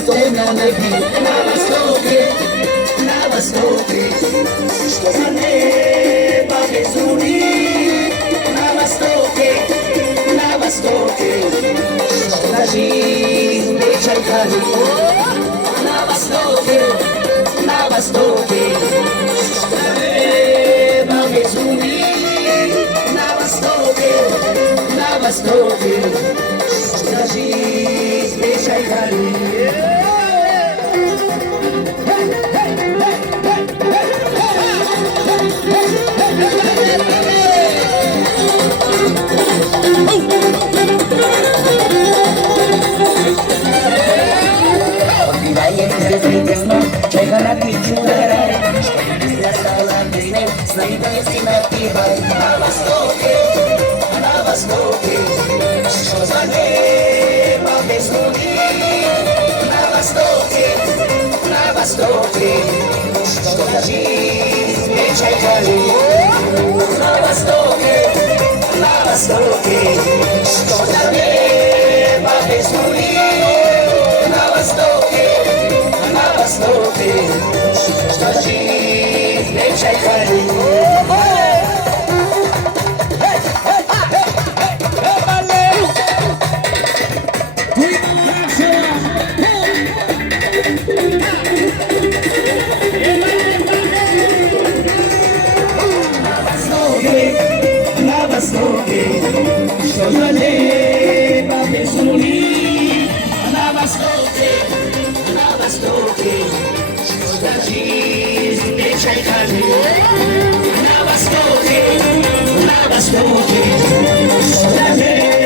Na Востоке, что за небо безумие. На Востоке, что за жизнь печальками. На Востоке, что за небо безумие. На Востоке, что за жизнь печальками. Чай городный чудо-рай, что песня стала песней, знаменитая стена пивай. На Востоке, что за небо без луны. На Востоке, что за жизнь печальками. На Востоке, что за небо без луны. На Востоке, что жизнь печальками. На Востоке, что за небо без луны. На Востоке, что за жизнь печальками. На Востоке, что за небо